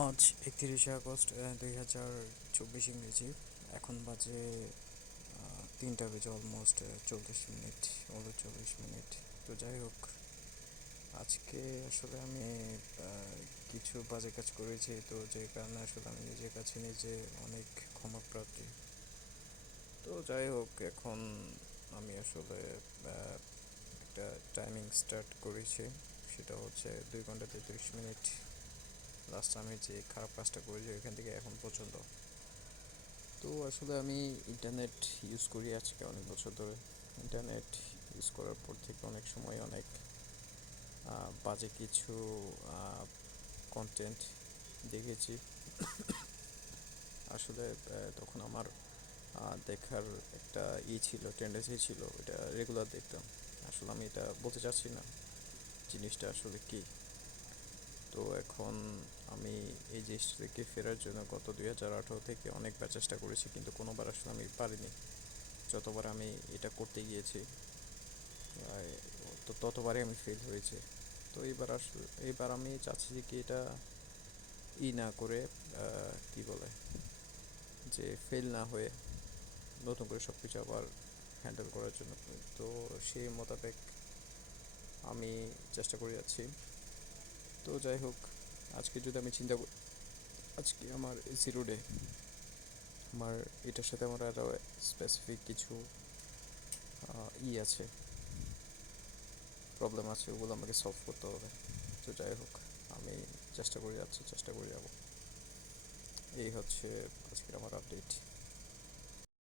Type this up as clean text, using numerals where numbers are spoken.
আজ 31শে আগস্ট 2024 ইংরেজি। এখন বাজে 3টা বেজে অলমোস্ট 40 মিনিট, 39 মিনিট। তো যাই হোক, আজকে আসলে আমি কিছু বাজে কাজ করেছি, তো যে কারণে আসলে আমি নিজের কাছে নিজে অনেক ক্ষমা প্রার্থী। তো যাই হোক, এখন আমি আসলে আহ, একটা টাইমিং স্টার্ট করেছি। সেটা হচ্ছে 2 ঘন্টা 33 মিনিট। লাস্ট আমি যে খারাপ কাজটা করেছি ওইখান থেকে এখন পর্যন্ত। তো আসলে আমি ইন্টারনেট ইউজ করি আজকে অনেক বছর ধরে। ইন্টারনেট ইউজ করার পর থেকে অনেক সময় অনেক বাজে কিছু কন্টেন্ট দেখেছি। আসলে তখন আমার দেখার একটা ছিল, টেন্ডেন্সি ছিল, এটা রেগুলার দেখতাম। আসলে আমি এটা বলতে চাচ্ছি না জিনিসটা আসলে কি। তো এখন আমি এই জিনিসটা থেকে ফেরার জন্য গত 2018 থেকে অনেকবার চেষ্টা করেছি, কিন্তু কোনোবার আসলে আমি পারিনি। যতবার আমি এটা করতে গিয়েছি তো ততবারই আমি ফেল হয়েছে। তো এইবার আমি চাচ্ছি যে কি এটা না করে কি বলে যে ফেল না হয়ে নতুন করে সব কিছু আবার হ্যান্ডেল করার জন্য। তো সেই মোতাবেক আমি চেষ্টা করে যাচ্ছি। তো যাই হোক, আজকে যদি আমি চিন্তা করি, আজকে আমার জিরো ডে। আমার এটার সাথে আমার আরও স্পেসিফিক কিছু আছে, প্রবলেম আছে, ওগুলো আমাকে সলভ করতে হবে। তো যাই হোক, আমি চেষ্টা করে যাচ্ছি, চেষ্টা করে যাব। এই হচ্ছে আজকের আমার আপডেট।